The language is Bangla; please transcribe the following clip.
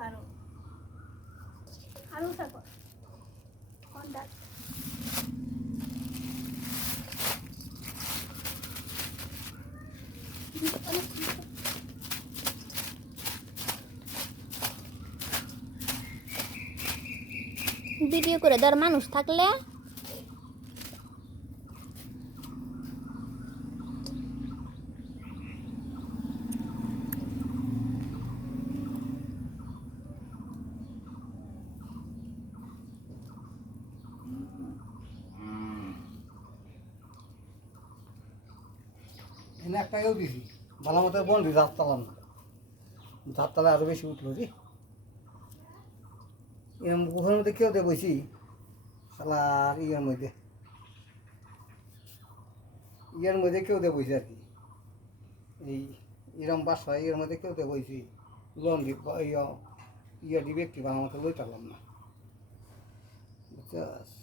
পারো আরো থাকো কন্টাক্ট ভিডিও করে দেওয়ার মানুষ থাকলে এনে একটাকেও দিছি ভালো মতো বন্ডি জাত তালাম না জাত তালে আরো বেশি উঠলো রে এরম গুহার মধ্যে কেউ দে বসি শালার ইয়ের মধ্যে কেউ দে বসি আর কি এই এরম বাসা এর মধ্যে কেউ দে বসি লন্ডি ইয়ে দিবে একটি ভালো মতো লই পারলাম না বুঝছস